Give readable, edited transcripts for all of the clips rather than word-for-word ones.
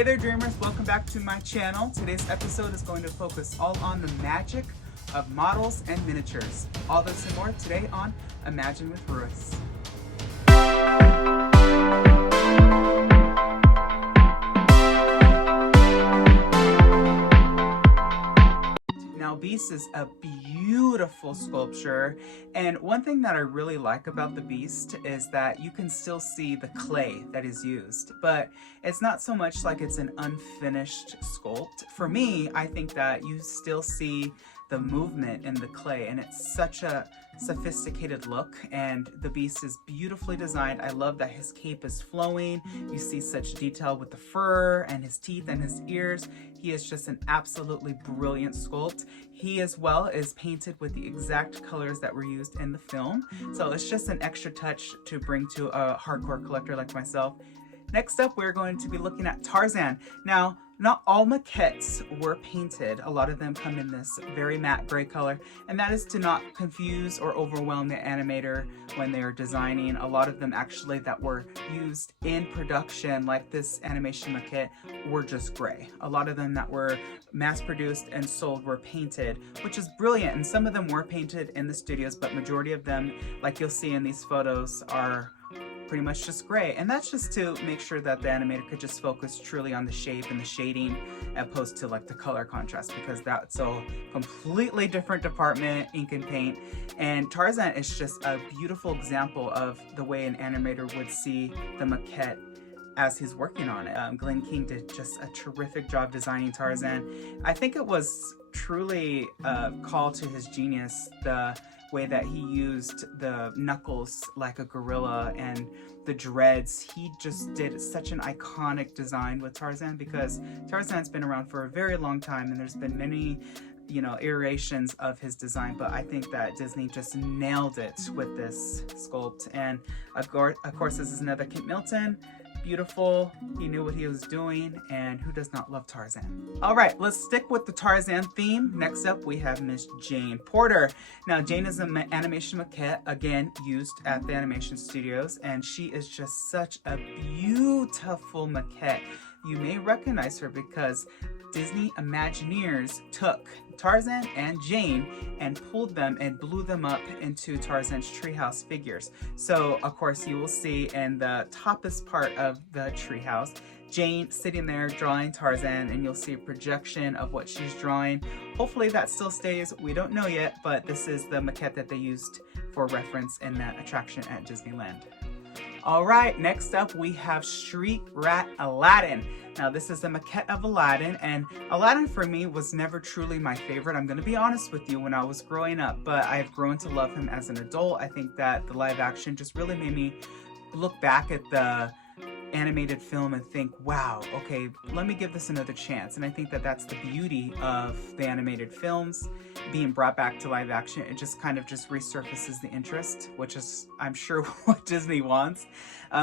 Hey there dreamers, welcome back to my channel. Today's episode is going to focus all on the magic of models and miniatures. All this and more today on Imagine with Royce. Now Beast is a beautiful sculpture, and one thing that I really like about the Beast is that you can still see the clay that is used, but it's not so much like it's an unfinished sculpt. For me, I think that you still see the movement in the clay, and it's such a sophisticated look, and the Beast is beautifully designed. I love that his cape is flowing. You see such detail with the fur and his teeth and his ears. He is just an absolutely brilliant sculpt. He as well is painted with the exact colors that were used in the film, so it's just an extra touch to bring to a hardcore collector like myself. Next up, we're going to be looking at Tarzan. Now, not all maquettes were painted. A lot of them come in this very matte gray color, and that is to not confuse or overwhelm the animator when they're designing. A lot of them actually that were used in production, like this animation maquette, were just gray. A lot of them that were mass produced and sold were painted, which is brilliant. And some of them were painted in the studios, but majority of them, like you'll see in these photos, are pretty much just gray, and that's just to make sure that the animator could just focus truly on the shape and the shading opposed to like the color contrast, because that's a completely different department, ink and paint. And Tarzan is just a beautiful example of the way an animator would see the maquette as he's working on it. Glenn King did just a terrific job designing Tarzan. I think it was truly a call to his genius, the way that he used the knuckles like a gorilla and the dreads. He just did such an iconic design with Tarzan, because Tarzan's been around for a very long time and there's been many, you know, iterations of his design, but I think that Disney just nailed it with this sculpt. And of course this is another Kent Milton. Beautiful, he knew what he was doing, and who does not love Tarzan? All right, let's stick with the Tarzan theme. Next up, we have Miss Jane Porter. Now, Jane is an animation maquette, again, used at the animation studios, and she is just such a beautiful maquette. You may recognize her because Disney Imagineers took Tarzan and Jane and pulled them and blew them up into Tarzan's treehouse figures. So of course you will see in the toppest part of the treehouse, Jane sitting there drawing Tarzan, and you'll see a projection of what she's drawing. Hopefully that still stays, we don't know yet, but this is the maquette that they used for reference in that attraction at Disneyland. All right, next up we have Street Rat Aladdin. Now this is a maquette of Aladdin, and Aladdin for me was never truly my favorite. I'm gonna be honest with you, when I was growing up, but I've grown to love him as an adult. I think that the live action just really made me look back at the animated film and think, wow, okay, let me give this another chance. And I think that that's the beauty of the animated films being brought back to live action. It just kind of just resurfaces the interest, which is, I'm sure, what Disney wants.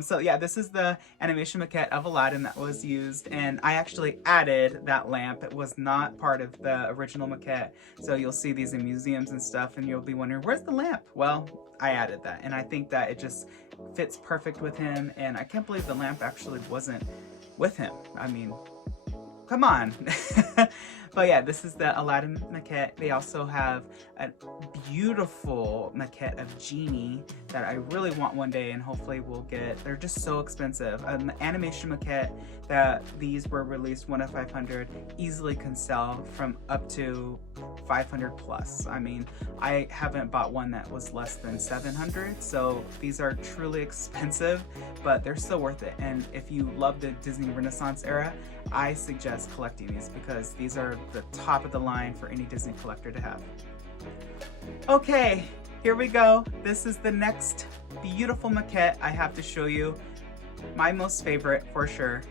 So yeah, this is the animation maquette of Aladdin that was used, and I actually added that lamp. It was not part of the original maquette, so you'll see these in museums and stuff, and you'll be wondering, where's the lamp? Well, I added that, and I think that it just fits perfect with him, and I can't believe the lamp actually wasn't with him. I mean, come on. But yeah, this is the Aladdin maquette. They also have a beautiful maquette of Genie that I really want one day, and hopefully we'll get. They're just so expensive. An animation maquette that these were released 1 of 500 easily can sell from up to 500 plus. I mean, I haven't bought one that was less than 700, so these are truly expensive, but they're still worth it. And if you love the Disney Renaissance era, I suggest collecting these, because these are the top of the line for any Disney collector to have. Okay, here we go. This is the next beautiful maquette I have to show you. My most favorite for sure.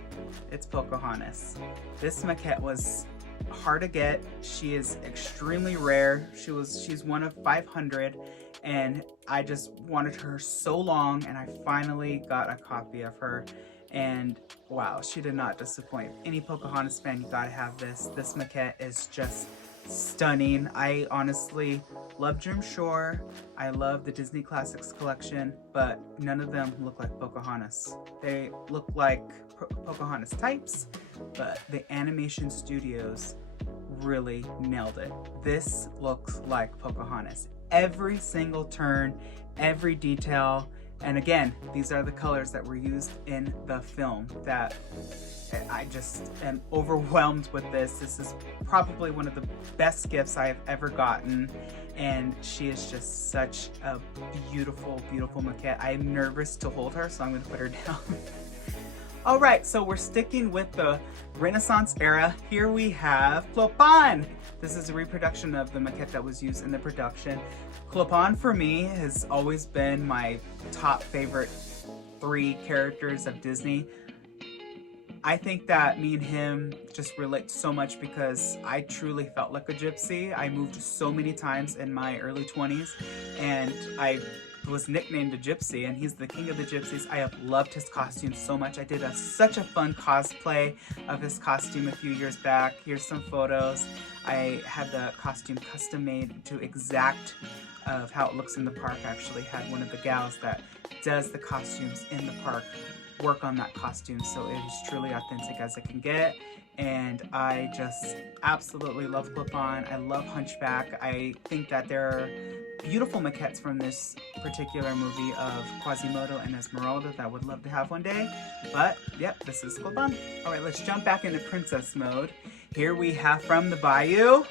It's Pocahontas. This maquette was hard to get. She is extremely rare. She's 1 of 500, and I just wanted her so long, and I finally got a copy of her. And wow, she did not disappoint. Any Pocahontas fan, you gotta have this. This maquette is just stunning. I honestly love Jim Shore. I love the Disney Classics collection, but none of them look like Pocahontas. They look like Pocahontas types, but the animation studios really nailed it. This looks like Pocahontas. Every single turn, every detail, and again, these are the colors that were used in the film that I just am overwhelmed with this. This is probably one of the best gifts I have ever gotten, and she is just such a beautiful, beautiful maquette. I am nervous to hold her, so I'm gonna put her down. All right, so we're sticking with the Renaissance era. Here we have Clopin. This is a reproduction of the maquette that was used in the production. Clopin for me has always been my top favorite 3 characters of Disney. I think that me and him just relate so much because I truly felt like a gypsy. I moved so many times in my early 20s, and I was nicknamed a gypsy, and he's the king of the gypsies. I have loved his costume so much. I did such a fun cosplay of his costume a few years back. Here's some photos. I had the costume custom made to exact of how it looks in the park. I actually had one of the gals that does the costumes in the park work on that costume, so it is truly authentic as it can get. And I just absolutely love Clopin. I love Hunchback. I think that there are beautiful maquettes from this particular movie of Quasimodo and Esmeralda that I would love to have one day. But yep, this is Clopin. All right, let's jump back into princess mode. Here we have from the Bayou,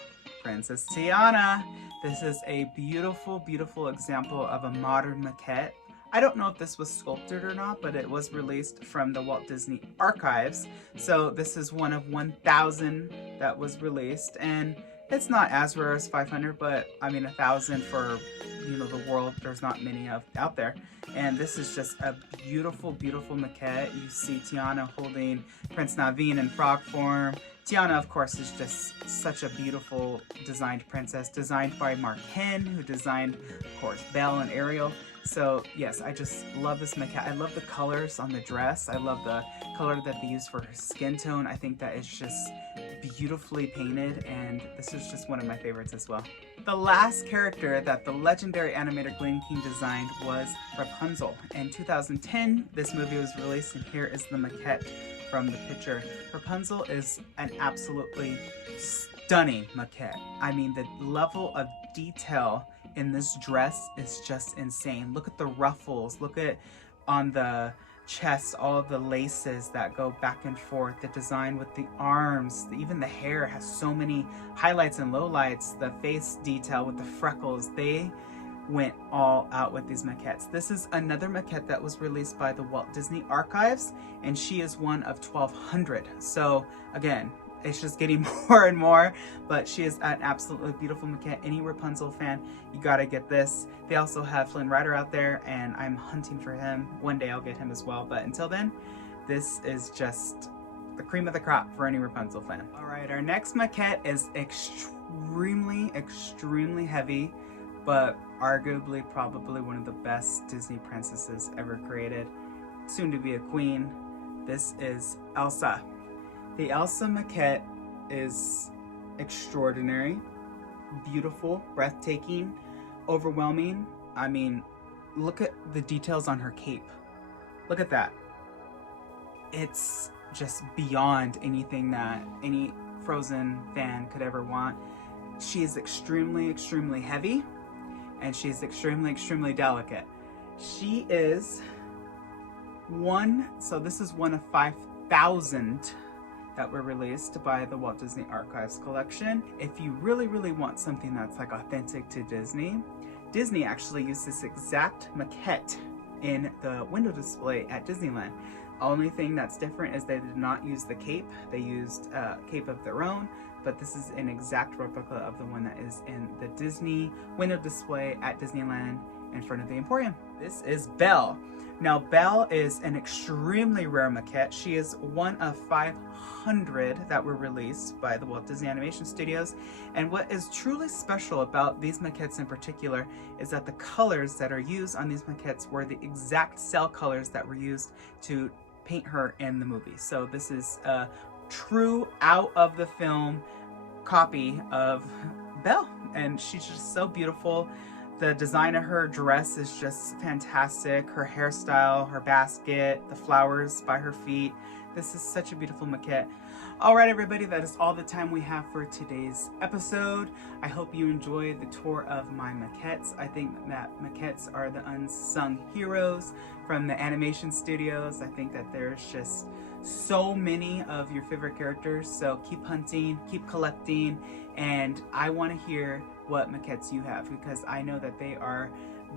Princess Tiana. This is a beautiful, beautiful example of a modern maquette. I don't know if this was sculpted or not, but it was released from the Walt Disney Archives. So this is one of 1,000 that was released, and it's not as rare as 500, but I mean 1,000 for, you know, the world, there's not many out there. And this is just a beautiful, beautiful maquette. You see Tiana holding Prince Naveen in frog form. Tiana, of course, is just such a beautiful designed princess, designed by Mark Henn, who designed, of course, Belle and Ariel. So yes, I just love this maquette. I love the colors on the dress. I love the color that they use for her skin tone. I think that it's just beautifully painted, and this is just one of my favorites as well. The last character that the legendary animator Glenn King designed was Rapunzel. In 2010, this movie was released, and here is the maquette from the picture. Rapunzel is an absolutely stunning maquette. I mean, the level of detail in this dress is just insane. Look at the ruffles, look at on the chest, all of the laces that go back and forth, the design with the arms, even the hair has so many highlights and lowlights, the face detail with the freckles. They went all out with these maquettes. This is another maquette that was released by the Walt Disney Archives, and she is one of 1,200. So again, it's just getting more and more, but she is an absolutely beautiful maquette. Any Rapunzel fan, you gotta get this. They also have Flynn Rider out there, and I'm hunting for him. One day I'll get him as well, but until then, this is just the cream of the crop for any Rapunzel fan. All right, our next maquette is extremely, extremely heavy, but arguably probably one of the best Disney princesses ever created. Soon to be a queen. This is Elsa. The Elsa maquette is extraordinary, beautiful, breathtaking, overwhelming. I mean, look at the details on her cape. Look at that. It's just beyond anything that any Frozen fan could ever want. She is extremely, extremely heavy, and she's extremely, extremely delicate. She is so this is one of 5,000 that were released by the Walt Disney Archives collection. If you really, really want something that's like authentic to Disney, Disney actually used this exact maquette in the window display at Disneyland. Only thing that's different is they did not use the cape. They used a cape of their own, but this is an exact replica of the one that is in the Disney window display at Disneyland in front of the Emporium. This is Belle. Now, Belle is an extremely rare maquette. She is one of 500 that were released by the Walt Disney Animation Studios. And what is truly special about these maquettes in particular is that the colors that are used on these maquettes were the exact cell colors that were used to paint her in the movie. So this is a true out of the film copy of Belle, and she's just so beautiful. The design of her dress is just fantastic. Her hairstyle, her basket, the flowers by her feet. This is such a beautiful maquette. All right, everybody, that is all the time we have for today's episode. I hope you enjoyed the tour of my maquettes. I think that maquettes are the unsung heroes from the animation studios. I think that there's just so many of your favorite characters, so keep hunting, keep collecting, and I want to hear what maquettes you have, because I know that they are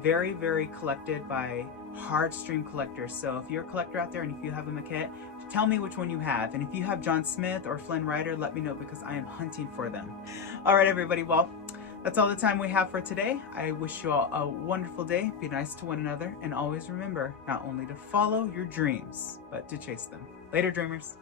very, very collected by hard stream collectors. So if you're a collector out there and if you have a maquette, tell me which one you have, and if you have John Smith or Flynn Rider, let me know, because I am hunting for them. All right, everybody, well, that's all the time we have for today. I wish you all a wonderful day. Be nice to one another, and always remember not only to follow your dreams, but to chase them. Later, dreamers.